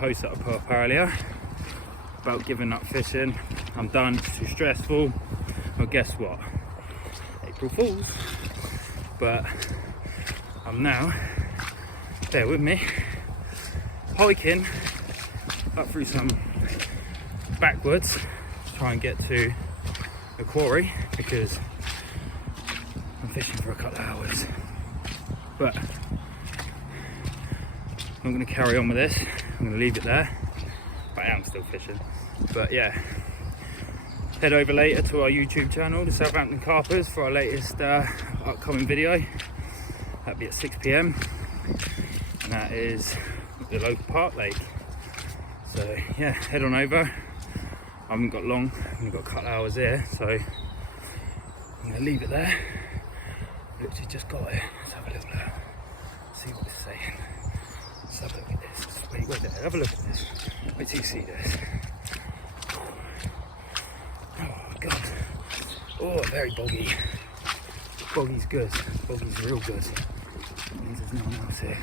post that I put up earlier about giving up fishing. I'm done, it's too stressful. Well, guess what? April Fools. But I'm now, bear with me, hiking up through some backwoods to try and get to the quarry because I'm fishing for a couple of hours. But I'm going to carry on with this. I'm going to leave it there. But I am still fishing. But yeah, head over later to our YouTube channel, the Southampton Carpers, for our latest upcoming video. That'll be at 6 PM. And that is the local park lake. So yeah, head on over. I haven't got long, I've only got a couple of hours here, so I'm going to leave it there. Literally just got it. Let's have a little look. See what it's saying. Let's have a look at this. Wait there, have a look at this. Wait till you see this. Oh god. Oh, very boggy. Boggy's good. Boggy's real good. That means there's no one else here.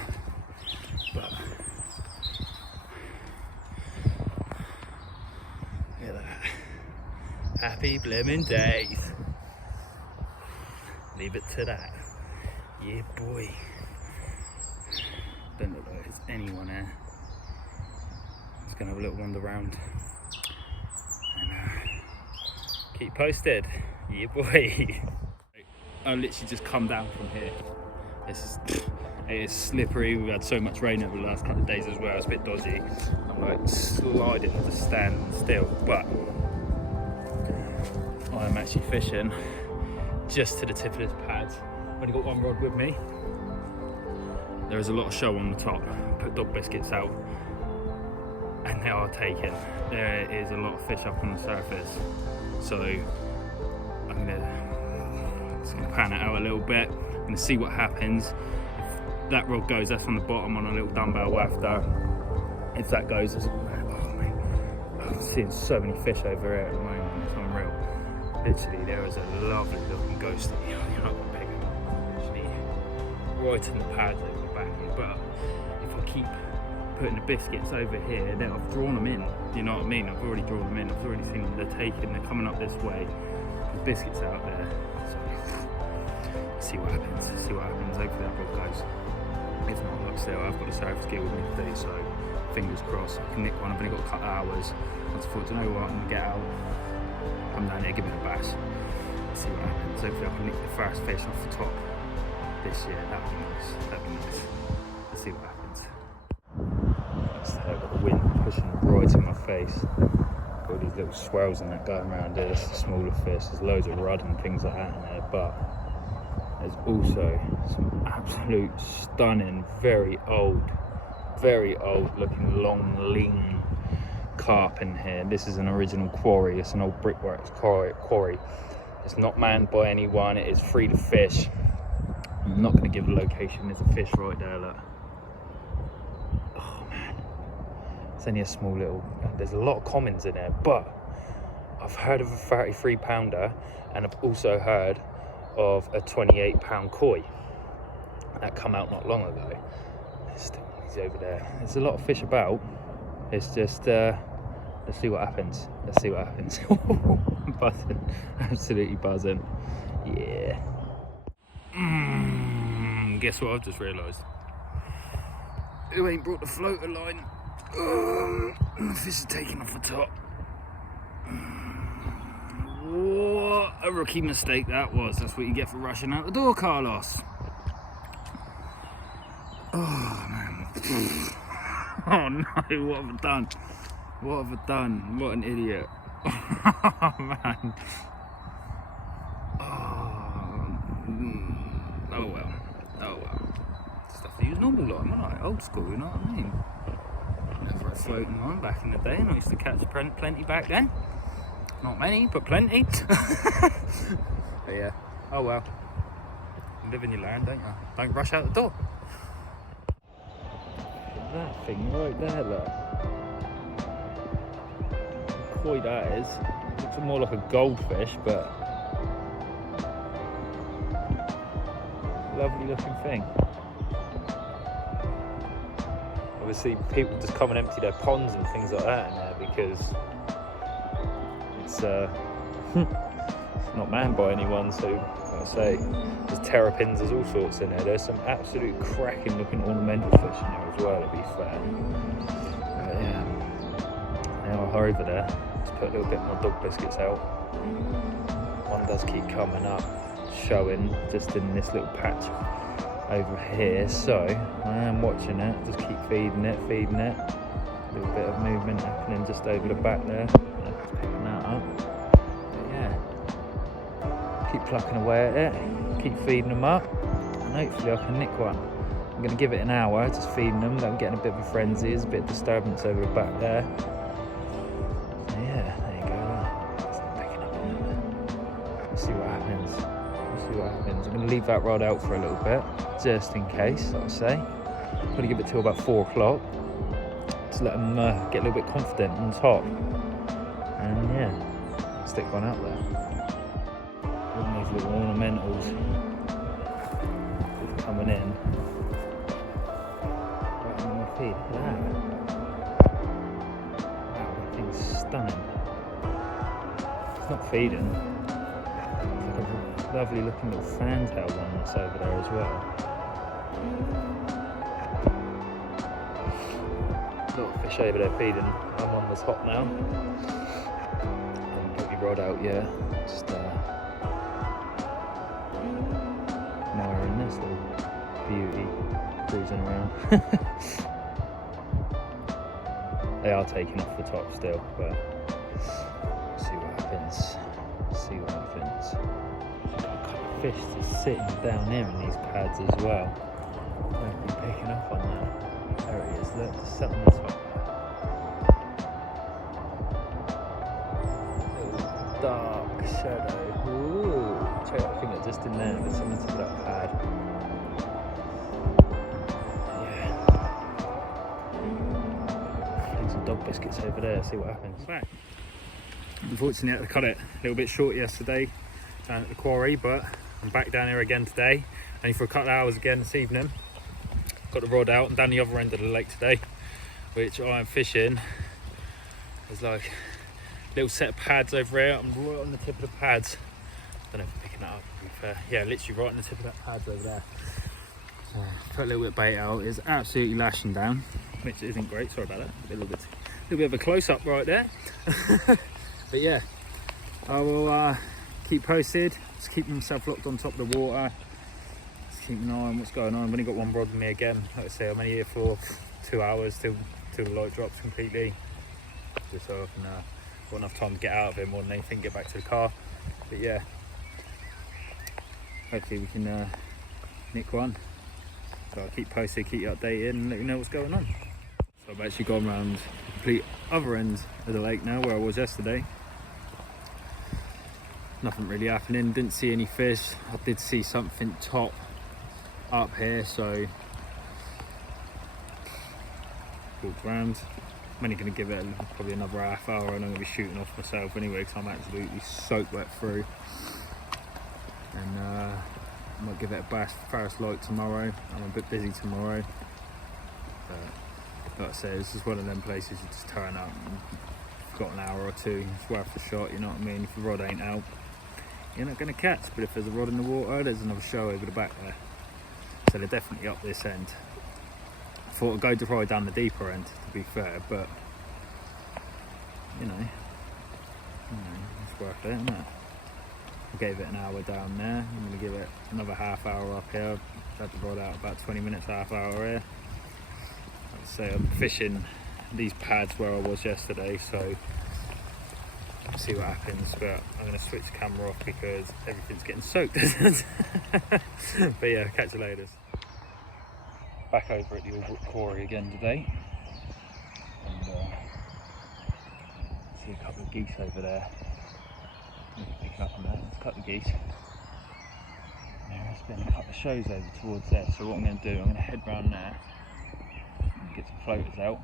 But look at that. Happy blimmin' days. Leave it to that. Yeah, boy. Don't look like there's anyone there. Just gonna have a little wander around and keep posted. Yeah, boy. I literally just come down from here. It is slippery. We've had so much rain over the last couple of days as well. It's a bit dodgy. I'm like sliding, just standing still. But I'm actually fishing just to the tip of this pad. I've only got one rod with me. There is a lot of show on the top. Put dog biscuits out and they are taken. There is a lot of fish up on the surface. So I'm just gonna pan it out a little bit. I'm gonna see what happens. If that rod goes, that's on the bottom on a little dumbbell wafter. If that goes, I'm seeing so many fish over here at the moment. It's unreal. Literally, there is a lovely looking ghost. You're not gonna pick it up. Literally, right in the pads over the back here. But if I keep putting the biscuits over here, then I've drawn them in. You know what I mean? I've already drawn them in. I've already seen them. They're taken. They're coming up this way. The biscuits out there. So let's see what happens. Let's see what happens. Hopefully that rod goes. If not, like I say, I've got a surface gear with me today, so fingers crossed. I can nick one. I've only got a couple of hours. I just thought, you know what? I'm gonna get out. Come down here, give it a bash. Let's see what happens. Hopefully I can nick the first fish off the top this year. That'd be nice. That'd be nice. Let's see what happens. I've got the wind pushing right in my face. Got these little swells and that going around here. That's the smaller fish. There's loads of rudd and things like that in there, but there's also some absolute stunning, very old looking long, lean carp in here. This is an original quarry. It's an old brickworks quarry. It's not manned by anyone. It is free to fish. I'm not going to give a location. There's a fish right there, look. Oh man, it's only a small little, there's a lot of commons in there, but I've heard of a 33 pounder and I've also heard of a 28 pound koi that come out not long ago. He's over there. There's a lot of fish about. It's just let's see what happens. Let's see what happens. I'm buzzing, absolutely buzzing. Yeah. Guess what I've just realised? Who ain't brought the floater line? The fish is taking off the top. What a rookie mistake that was. That's what you get for rushing out the door, Carlos. Oh man. Oh no, what have I done? What have I done? What an idiot. Oh man. Oh well. Oh well. Just have to use normal line, right? Old school, you know what I mean? Never a floating line back in the day, and I used to catch plenty back then. Not many, but plenty. But yeah, oh well. You live and you learn, don't you? Don't rush out the door. That thing right there, look. Koi that is. Looks more like a goldfish, but lovely looking thing. obviously people just come and empty their ponds and things like that in there because it's not manned by anyone. So like I say, there's terrapins, there's all sorts in there. There's some absolute cracking looking ornamental fish in there as well, to be fair. But yeah, now I'll hurry over there, just put a little bit more dog biscuits out. One does keep coming up, showing just in this little patch over here, so I am watching it, just keep feeding it. A little bit of movement happening just over the back there. Just picking that up. But yeah, keep plucking away at it, keep feeding them up, and hopefully I can nick one. I'm going to give it an hour, just feeding them. I'm getting a bit of a frenzy, there's a bit of disturbance over the back there. So yeah, there you go. It's not picking up on it. We'll see what happens. I'm going to leave that rod out for a little bit, just in case, like I say. Probably give it till about 4 o'clock. Just let them get a little bit confident on top. And yeah, stick one out there. All these little ornamentals coming in. Right on my feet. Look at that. Wow, that thing's stunning. It's not feeding. Lovely looking little fantail one that's over there as well. Little fish over there feeding. I'm on the top now. Haven't put my rod out yet. Just admiring this little beauty cruising around. They are taking off the top still, but we'll see what happens. Fish just sitting down here in these pads as well. Won't be picking up on that. There it is, look, just sat on the top. Little dark shadow. Ooh, check that thing that's just in there, there's something to that pad. Yeah. Putting some dog biscuits over there, see what happens. Unfortunately I had to cut it a little bit short yesterday down at the quarry, but I'm back down here again today, only for a couple of hours again this evening. Got the rod out and down the other end of the lake today, which I am fishing. There's like a little set of pads over here. I'm right on the tip of the pads. Don't know if I'm picking that up, to be fair. Yeah, literally right on the tip of that pads over there. So put a little bit of bait out. It's absolutely lashing down, which isn't great. Sorry about that. A little bit of a close up right there. But yeah, I will keep posted. Just keeping myself locked on top of the water. Just keeping an eye on what's going on. I've only got one rod with me again. Like I say, I'm only here for 2 hours till the light drops completely. Just so I can got enough time to get out of it more than anything, get back to the car. But yeah, hopefully we can nick one. So I'll keep posted, keep you updated and let you know what's going on. So I've actually gone around the complete other end of the lake now where I was yesterday. Nothing really happening, didn't see any fish. I did see something top up here, so walked around. I'm only going to give it probably another half hour and I'm going to be shooting off myself anyway because I'm absolutely soaked wet through. And I might give it a bash for first light tomorrow. I'm a bit busy tomorrow. But like I say, this is one of them places you just turn up and you've got an hour or two, it's worth a shot, you know what I mean? If the rod ain't out, you're not going to catch, but if there's a rod in the water, there's another show over the back there. So they're definitely up this end. I thought I'd go to ride down the deeper end, to be fair, but you know, it's worth it, isn't it? I gave it an hour down there. I'm going to give it another half hour up here. I've had the rod out about 20 minutes, half hour here. I'd say I'm fishing these pads where I was yesterday, so see what happens, but I'm going to switch the camera off because everything's getting soaked. But yeah, catch you later. Back over at the old quarry again today, and see a couple of geese over there. Picking up on that, there's a couple of geese. There's been a couple of shows over towards there, so what I'm going to do, I'm going to head round there and get some floaters out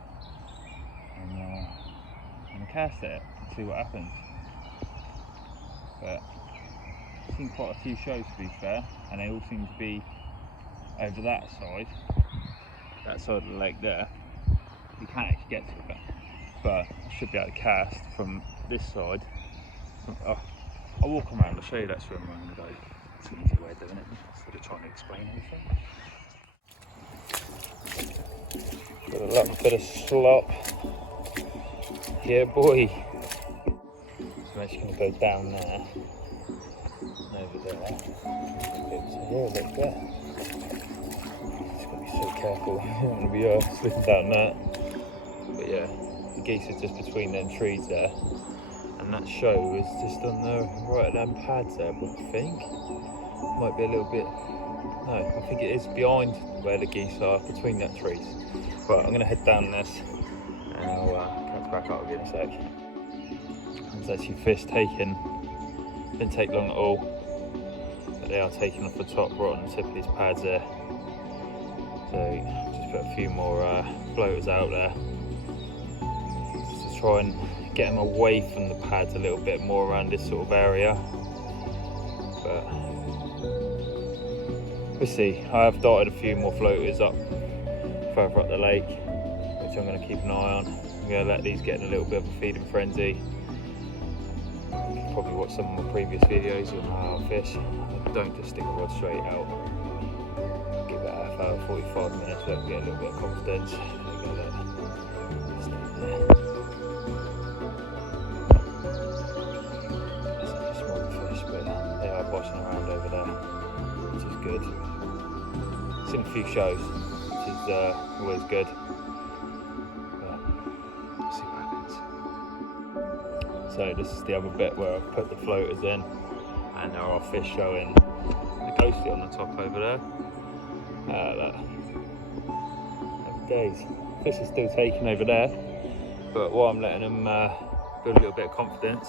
and I'm going to cast it and see what happens. But I've seen quite a few shows, to be fair, and they all seem to be over that side of the lake there. you can't actually get to it, but I should be able to cast from this side. Oh, I'll walk around, I'll show you that swim around and go. It's an easy way of doing it instead of trying to explain everything. Got a little bit of slop. Yeah, boy. So I'm actually going to go down there and over there. So here, look there. Just got to be so careful. I don't want to be slipping down that. But yeah, the geese are just between them trees there. And that show is just on the right of them pads there, but I think might be a little bit. No, I think it is behind where the geese are, between that trees. But I'm going to head down this and I'll catch back up with you in a sec. There's actually fish taken, didn't take long at all, but they are taken off the top right on the tip of these pads there. So just put a few more floaters out there just to try and get them away from the pads a little bit more around this sort of area. But we'll see. I have darted a few more floaters up further up the lake, which I'm going to keep an eye on. I'm going to let these get in a little bit of a feeding frenzy. You can probably watch some of my previous videos on how I fish. I don't just stick a rod straight out. Give it a half hour, 45 minutes, let them get a little bit of confidence. There you go, look. That's a small fish, but they are bossing around over there, which is good. Seen a few shows, which is always good. So this is the other bit where I've put the floaters in and there are fish showing the ghosty on the top over there. Look. Happy days. Fish is still taking over there, but while I'm letting them build a little bit of confidence,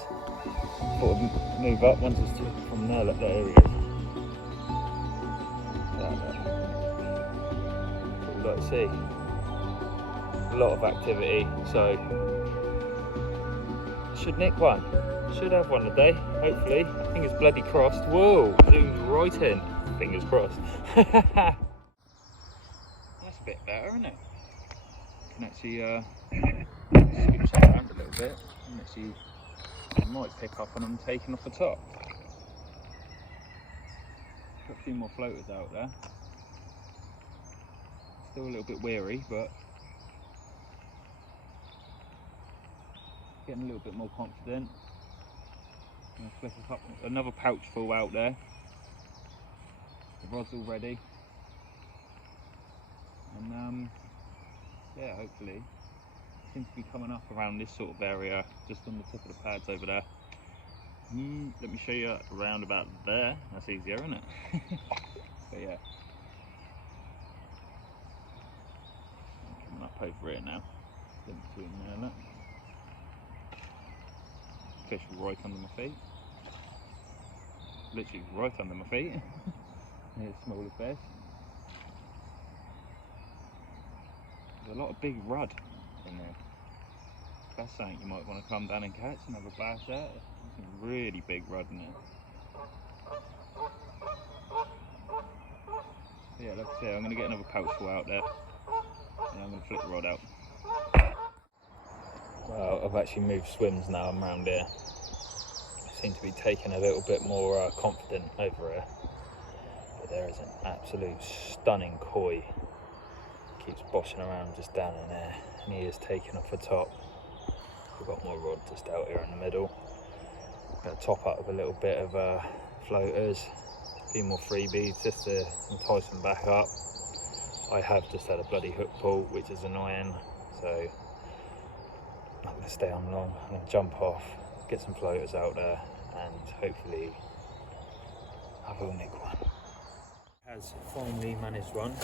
thought I'd move up once it's from there. Look, there he is. Like to see. A lot of activity, so should nick one. Should have one today, hopefully. Fingers bloody crossed. Whoa, zoomed right in. Fingers crossed. That's a bit better, isn't it? You can actually scooch that around a little bit and actually you might pick up on them taking off the top. Put a few more floaters out there. Still a little bit weary, but getting a little bit more confident. I'm going to flip a couple, another pouch full out there. The rod's all ready. And yeah, hopefully. Seems to be coming up around this sort of area, just on the tip of the pads over there. Let me show you around about there. That's easier, isn't it? But yeah. Coming up over here now. In between there, look. Fish right under my feet. Literally right under my feet. Here's smaller fish. There's a lot of big rudd in there. That's something you might want to come down and catch and have a bass at. There's some really big rudd in there. Yeah, like I say, I'm going to get another pouch full out there and I'm going to flip the rod out. Well, I've actually moved swims now. I'm around here. I seem to be taking a little bit more confident over here. But there is an absolute stunning koi. Keeps bossing around just down in there, and he is taking off the top. We've got more rod just out here in the middle. Going to top up with a little bit of floaters, a few more freebies just to entice them back up. I have just had a bloody hook pull, which is annoying, so I'm not going to stay on long. I'm going to jump off, get some floaters out there, and hopefully I will nick one. Has finally managed one.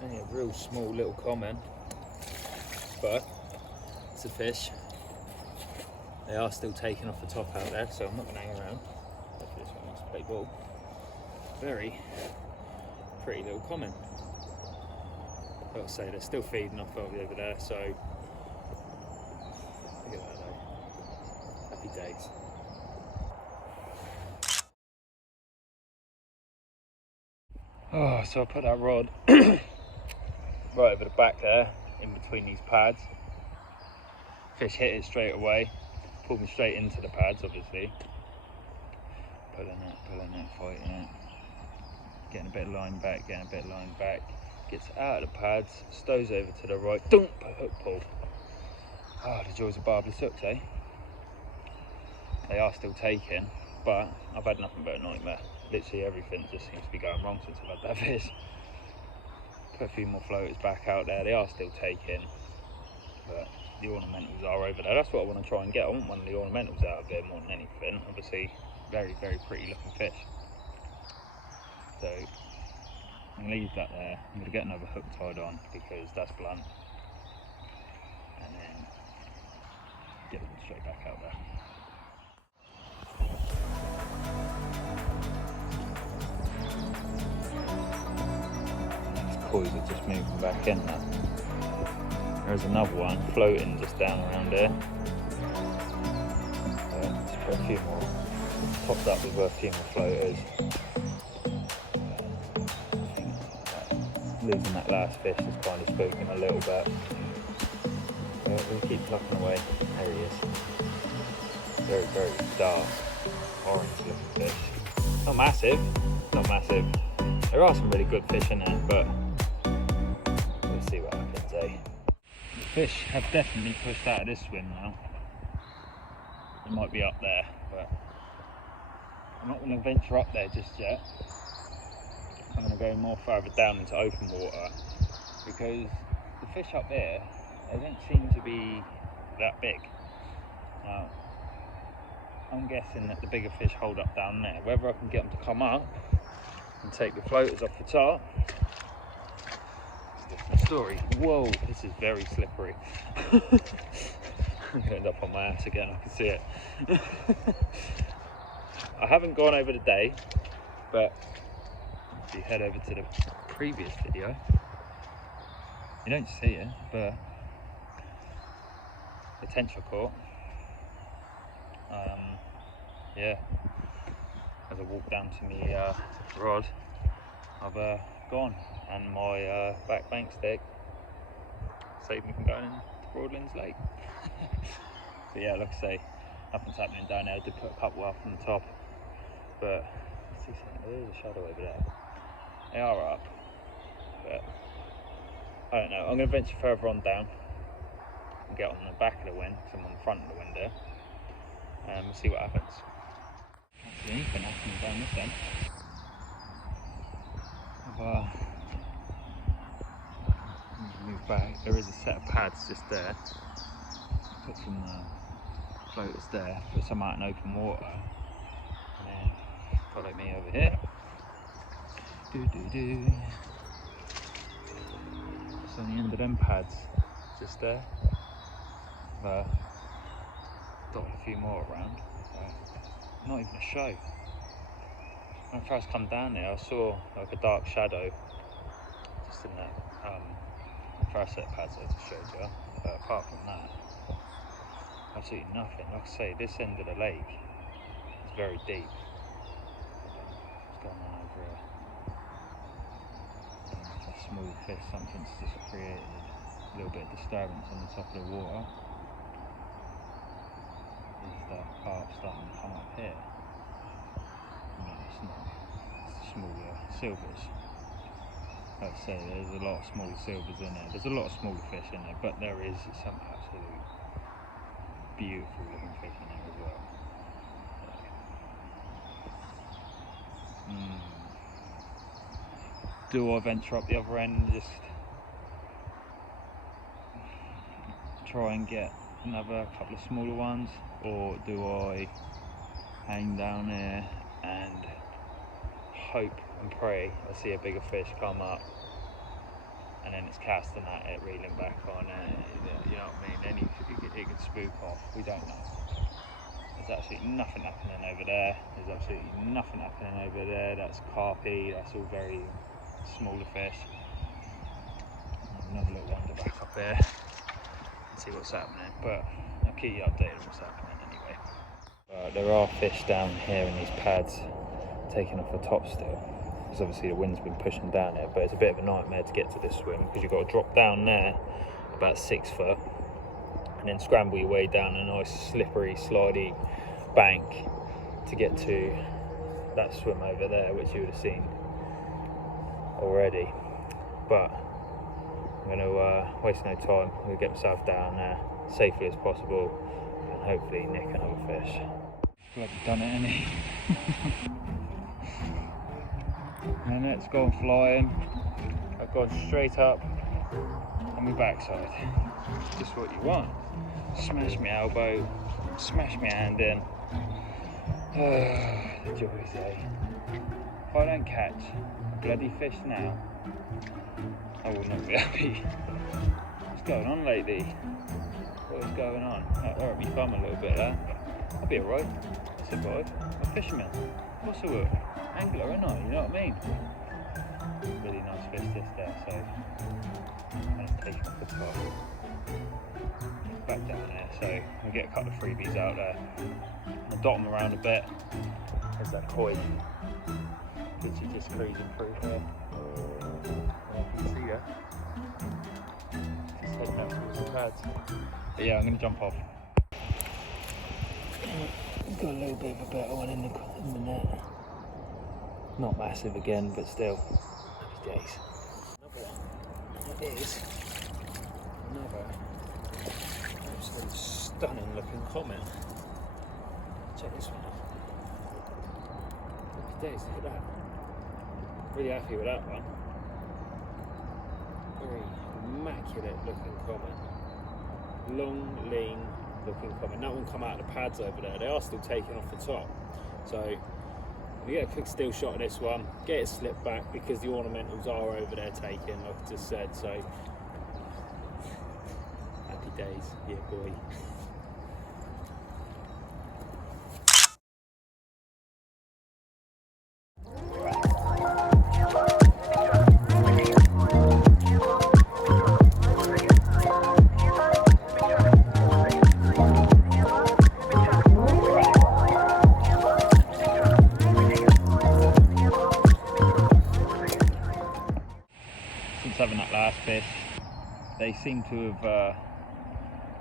Only a real small little comment, but it's a fish. They are still taking off the top out there, so I'm not going to hang around. Hopefully this one wants to play ball. Very pretty little comment. Like I say, they're still feeding off over there, so look at that though. Happy days. Oh, so I put that rod right over the back there, in between these pads. Fish hit it straight away, pulled me straight into the pads, obviously. Pulling it, fighting it. Getting a bit of line back, gets out of the pads, stows over to the right, dump, hook pull. Oh, the joys of barbless hooks, eh? They are still taken, but I've had nothing but a nightmare. Literally everything just seems to be going wrong since I've had that fish. Put a few more floaters back out there, they are still taken, but the ornamentals are over there. That's what I want to try and get. I want one of the ornamentals out of there more than anything. Obviously, very, very pretty looking fish. So I'm going to leave that there. I'm going to get another hook tied on because that's blunt. And then get it straight back out there. These coys are just moving back in now. There's another one floating just down around here. Let's put a few more. Popped up with a few more floaters. Losing that last fish has kind of spooked him a little bit. But we'll keep plucking away. There he is. Very, very dark, orange looking fish. Not massive, not massive. There are some really good fish in there, but we'll see what happens, eh? The fish have definitely pushed out of this swim now. They might be up there, but I'm not going to venture up there just yet. I'm going to go more further down into open water because the fish up there, they don't seem to be that big. Now, I'm guessing that the bigger fish hold up down there. Whether I can get them to come up and take the floaters off the top, it's a different story. Whoa, this is very slippery. I'm going to end up on my ass again, I can see it. I haven't gone over the day, but if you head over to the previous video, you don't see it, but potential caught. Yeah, as I walk down to my rod, I've gone, and my back bank stick saved me from going into Broadlands Lake. But yeah, like I say, nothing's happening down there. I did put a couple up on the top, but see, there's a shadow over there. They are up, but I don't know. I'm going to venture further on down and get on the back of the wind, because I'm on the front of the wind there, and we'll see what happens. Can't see anything happening down this end. I've moved back. There is a set of pads just there. Put some floaters there, put some out in open water, and then follow me over here. It's on the end of them pads, just there. I've dotted a few more around. Not even a show. When I first come down there, I saw like a dark shadow just in that first set of pads I just showed you. But apart from that, absolutely nothing. Like I say, this end of the lake is very deep. What's going on over here? It's a small fish, something's just created a little bit of disturbance on the top of the water. Is that carp starting to come up here? No, it's not. It's smaller silvers. Like I say, there's a lot of smaller silvers in there. There's a lot of smaller fish in there, but there is some absolute beautiful looking fish in there as well. Do I venture up the other end and just try and get another couple of smaller ones, or do I hang down there and hope and pray I see a bigger fish come up, and then it's casting at it, reeling back on it, you know what I mean? Then it could spook off. We don't know. There's absolutely nothing happening over there. There's absolutely nothing happening over there. That's carpy. That's all very smaller fish. Another little wander back up there and see what's happening. But I'll keep you updated on what's happening anyway. There are fish down here in these pads taking off the top still. because obviously the wind's been pushing down it, but it's a bit of a nightmare to get to this swim because you've got to drop down there about 6 foot and then scramble your way down a nice slippery slidey bank to get to that swim over there, which you would have seen already. But I'm going to waste no time. I'm going to get myself down there safely as possible and hopefully nick another fish. Bloody done it, innit? And it's gone flying. I've gone straight up on my backside. Just what you want. Smash my elbow, smash my hand in. The joys, eh? If I don't catch a bloody fish now, I will not be happy. What's going on lately? What is going on? That hurt me thumb a little bit there. I'll be alright. I survive. I'm a fisherman. Of course I will. Angler, aren't I? You know what I mean? Really nice fish this there, so I'm going to take it off the top. Back down there, so we'll get a couple of freebies out there. I'll dot them around a bit. There's that koi, which is just cruising through here. You can see that. Just heading out towards the pads. But yeah, I'm going to jump off. Got a little bit of a better one in the net. Not massive again, but still. Happy days. Another one. It is another absolutely stunning looking comment. Check this one out. Happy days, look at that. Really happy with that one. Very immaculate looking comment. Long, lean looking comment. That one come out of the pads over there. They are still taking off the top. So we get a quick still shot of this one, get it slipped back because the ornamentals are over there taken, like I just said. So happy days, yeah boy. Having that last fish, they seem to have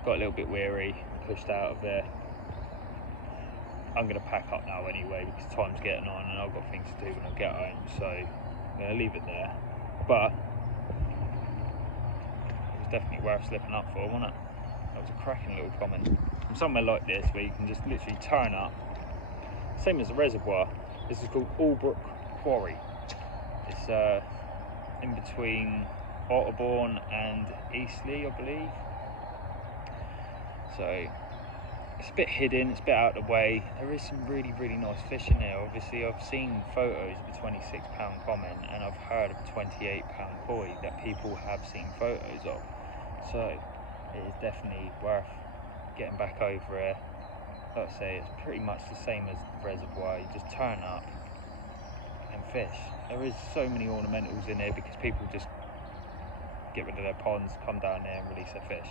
got a little bit weary, pushed out of there. I'm going to pack up now anyway because time's getting on and I've got things to do when I get home, so I'm going to leave it there. But it was definitely worth slipping up for, wasn't it? That was a cracking little comment. From somewhere like this where you can just literally turn up, same as the reservoir. This is called Albrook Quarry. It's in between Otterbourne and Eastleigh, I believe. So it's a bit hidden, it's a bit out of the way. There is some really, really nice fish in there. Obviously I've seen photos of a 26 pound common and I've heard of a 28 pound koi that people have seen photos of. So it is definitely worth getting back over here. Like I say, it's pretty much the same as the reservoir. You just turn up and fish. There is so many ornamentals in there because people just get rid of their ponds, come down there and release their fish.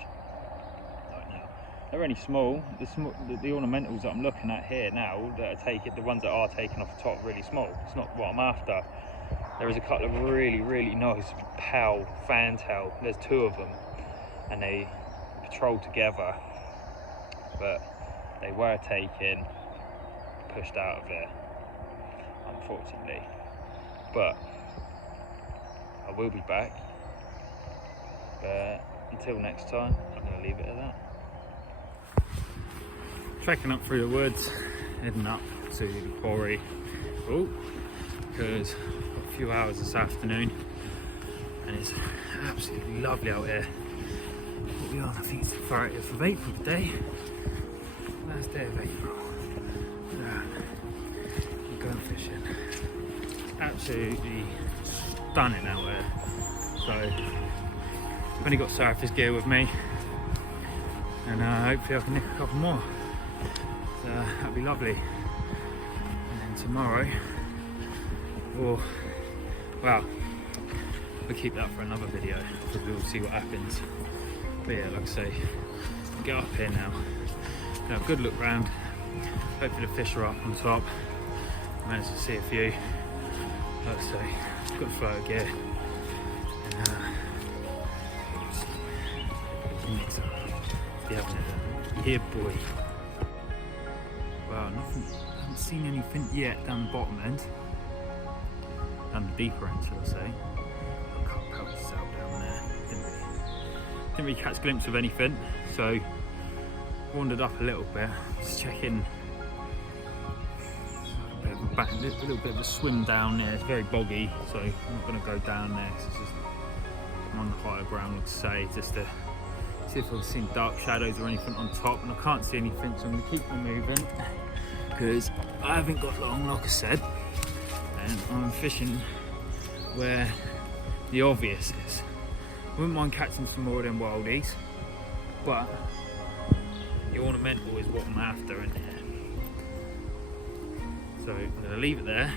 Right now, they're only small. The ornamentals that I'm looking at here now, that are taken, the ones that are taken off the top, really small. It's not what I'm after. There is a couple of really, really nice fantail. There's 2 of them, and they patrol together, but they were taken, pushed out of there, unfortunately. But I will be back. But until next time, I'm going to leave it at that. Trekking up through the woods, heading up to the quarry. Because I've got a few hours this afternoon and it's absolutely lovely out here. What we on? I think it's the 30th of April today. Last day of April. We're going fishing. Absolutely stunning out there. So I've only got surface gear with me, and hopefully I can nick a couple more. So that'd be lovely. And then tomorrow, we'll keep that for another video because we'll see what happens. But yeah, like I say, get up here now, have a good look round. Hopefully the fish are up on top. Managed to see a few. Let's see, got float gear. Yeah, boy. Wow, nothing. I haven't seen anything yet down the bottom end. Down the deeper end, shall I say. Got Carp pouches out down there. Didn't really catch a glimpse of anything, so wandered up a little bit, just checking. A little bit of a swim down there. It's very boggy, so I'm not going to go down there. It's just I'm on the higher ground, like I say, just to see if I've seen dark shadows or anything on top, and I can't see anything, so I'm going to keep on moving because I haven't got long, like I said, and I'm fishing where the obvious is. I wouldn't mind catching some more of them wildies, but the ornamental is what I'm after in here. So I'm going to leave it there.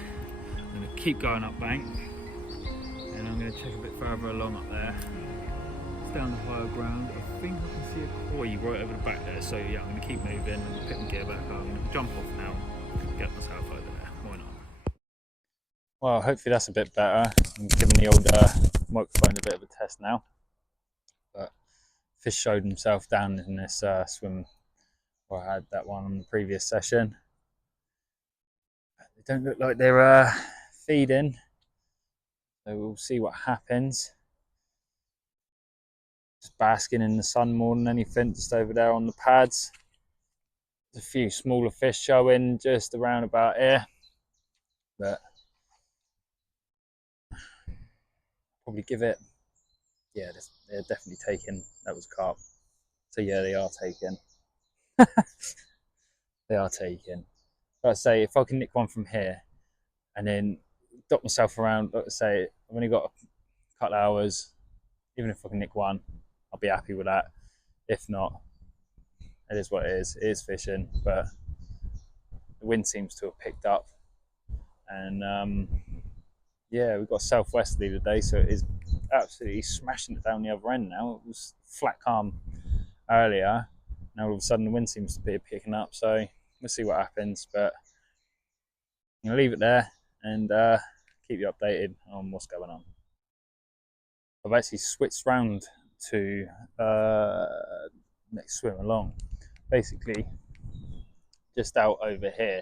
I'm going to keep going up bank, and I'm going to check a bit further along up there. It's down the higher ground. I think I can see a quarry right over the back there. So yeah, I'm going to keep moving and pick my gear back up. I'm going to jump off now, get myself over there. Why not? Well, hopefully that's a bit better. I'm giving the old microphone a bit of a test now. But fish showed himself down in this swim where I had that one on the previous session. They don't look like they're feeding, so we'll see what happens. Just basking in the sun more than anything, just over there on the pads. There's a few smaller fish showing just around about here, but probably give it, yeah, they're definitely taking. That was carp, so yeah, they are taking. They are taking. But I say, if I can nick one from here and then dot myself around, like I say, I've only got a couple of hours. Even if I can nick one, I'll be happy with that. If not, it is what it is. It is fishing, but the wind seems to have picked up, and yeah, we've got southwesterly today, so it is absolutely smashing it down the other end now. It was flat calm earlier. Now all of a sudden the wind seems to be picking up, so we'll see what happens. But I'm gonna leave it there and keep you updated on what's going on. I've actually switched round to next swim along. Basically, just out over here,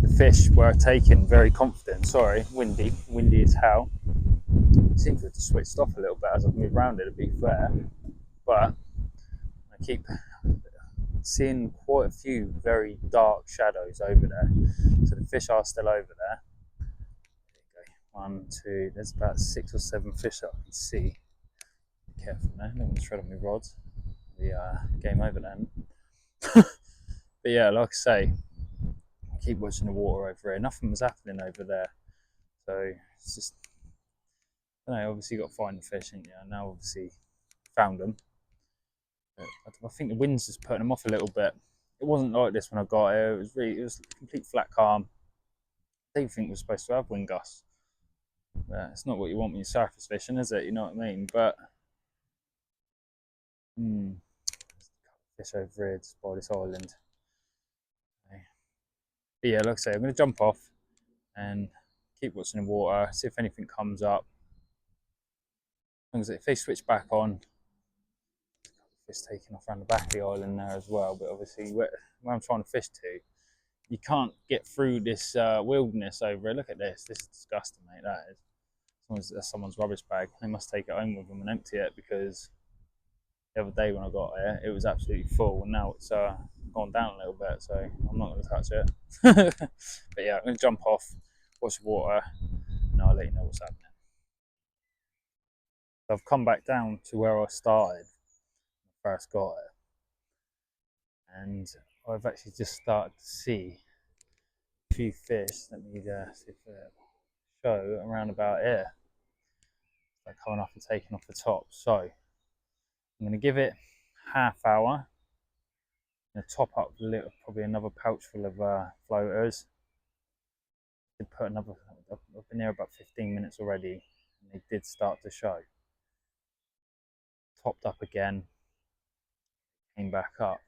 the fish were taken very confident. Sorry, windy as hell. It seems to have switched off a little bit as I've moved around it, to be fair. But I keep seeing quite a few very dark shadows over there. So the fish are still over there. There you go. 1, 2, there's about 6 or 7 fish that I can see. Be careful now, don't want to tread on my rods. The game over then. But yeah, like I say, keep watching the water over here. Nothing was happening over there. So it's just, I don't know, obviously you've got to find the fish, ain't you? Now obviously found them. But I think the wind's just putting them off a little bit. It wasn't like this when I got here. It was complete flat calm. I didn't think we were supposed to have wind gusts. But it's not what you want when you're surface fishing, is it? You know what I mean? But fish over here just by this island. Okay. But yeah, like I say, I'm going to jump off and keep watching the water, see if anything comes up. As long as if they switch back on, fish taking off around the back of the island there as well. But obviously, where I'm trying to fish to, you can't get through this wilderness over it. Look at this. This is disgusting, mate. That is. That's someone's rubbish bag. They must take it home with them and empty it, because the other day when I got here, it was absolutely full, and now it's gone down a little bit. So I'm not going to touch it. But yeah, I'm going to jump off, watch the water, and I'll let you know what's happening. So I've come back down to where I started when I first got it, and I've actually just started to see a few fish. Let me see if show around about here. They're coming up and taking off the top. So I'm going to give it half hour. I'm going to top up probably another pouch full of floaters. Did put another. I've been here about 15 minutes already, and they did start to show. Topped up again, came back up.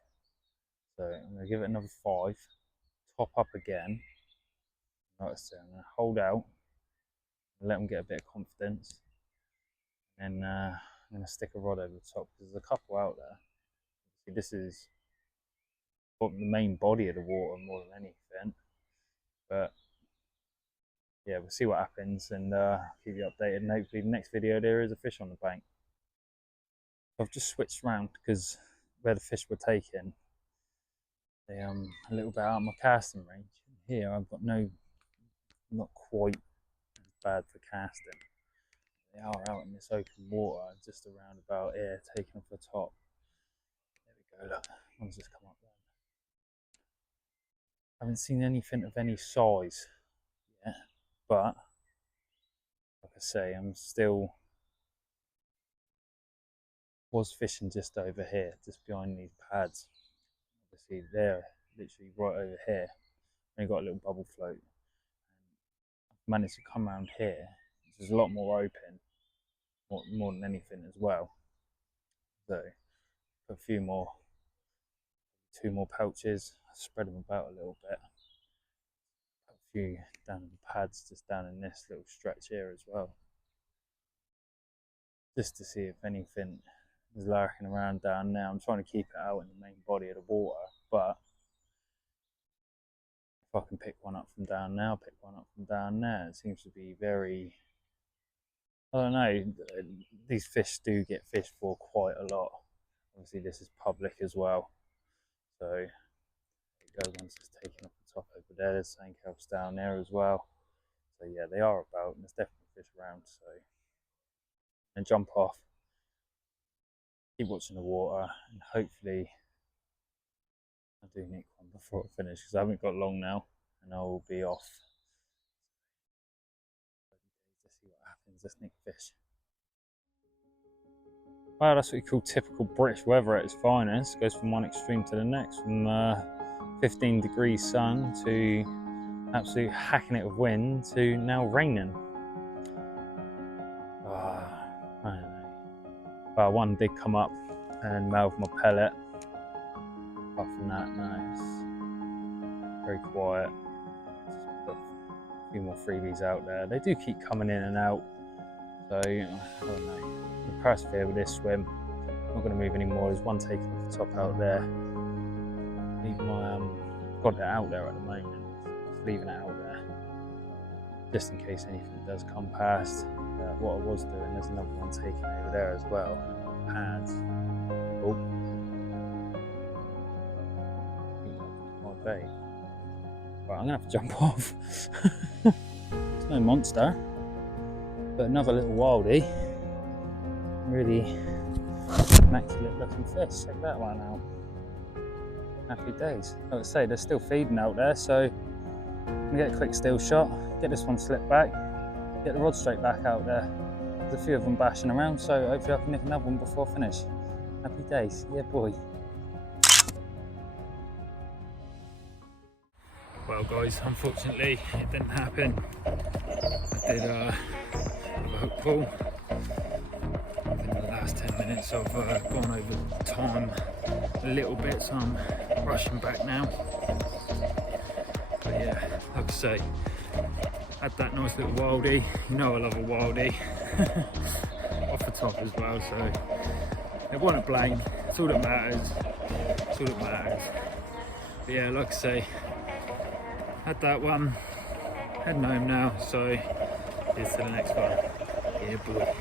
So I'm going to give it another 5. Top up again. Like I said, I'm going to hold out. let them get a bit of confidence, and I'm going to stick a rod over the top because there's a couple out there. See, this is the main body of the water more than anything, but yeah, we'll see what happens and keep you updated, and hopefully the next video there is a fish on the bank. I've just switched around because where the fish were taken, they a little bit out of my casting range. Here I've got not quite as bad for casting. They are out in this open water, just around about here, taking off the top. There we go, look, one's just come up there. I haven't seen anything of any size yet, but like I say, I'm still was fishing just over here, just behind these pads. Obviously they're literally right over here. Only got a little bubble float. I've managed to come around here, which is a lot more open, more than anything as well. So put a few more, 2 more pouches, spread them about a little bit. Put a few down in the pads, just down in this little stretch here as well, just to see if anything is lurking around down there. I'm trying to keep it out in the main body of the water, but if I can pick one up from down there, I'll pick one up from down there. It seems to be very, I don't know, these fish do get fished for quite a lot. Obviously this is public as well, so there you go, one's just taking off the top over there. There's something else down there as well. So yeah, they are about, and there's definitely fish around. So and jump off, keep watching the water, and hopefully I do nick one before I finish, because I haven't got long now and I will be off. Just see what happens, just nick fish. Wow, that's what you call typical British weather at its finest. Goes from one extreme to the next, from 15 degrees sun to absolute hacking it with wind to now raining. I don't know. Well, one did come up and mouth my pellet. Apart from that, no, it's very quiet. Just put a few more freebies out there. They do keep coming in and out, so I don't know. I'm persevere with this swim. I'm not going to move anymore. There's one taking off the top out there. Leave my got it out there at the moment. Just leaving it out there, just in case anything does come past. What I was doing, there's another one taking over there as well. Pads. Oh. My bait. Right, I'm gonna have to jump off. It's no monster, but another little wildie. Really immaculate looking fish. Check that one out. Happy days. Like I say, they're still feeding out there, so I'm gonna get a quick still shot, get this one slipped back, get the rod straight back out there. There's a few of them bashing around, so hopefully I can nick another one before I finish. Happy days, yeah boy. Well guys, unfortunately it didn't happen. I did have a hook pull. In the last 10 minutes I've gone over time a little bit, so I'm rushing back now. But yeah, like I say, had that nice little wildie. You know I love a wildie. Off the top as well, so it wasn't blank. It's all that matters. It's all that matters. But yeah, like I say, had that one, heading home now, so here's to the next one. Yeah boy.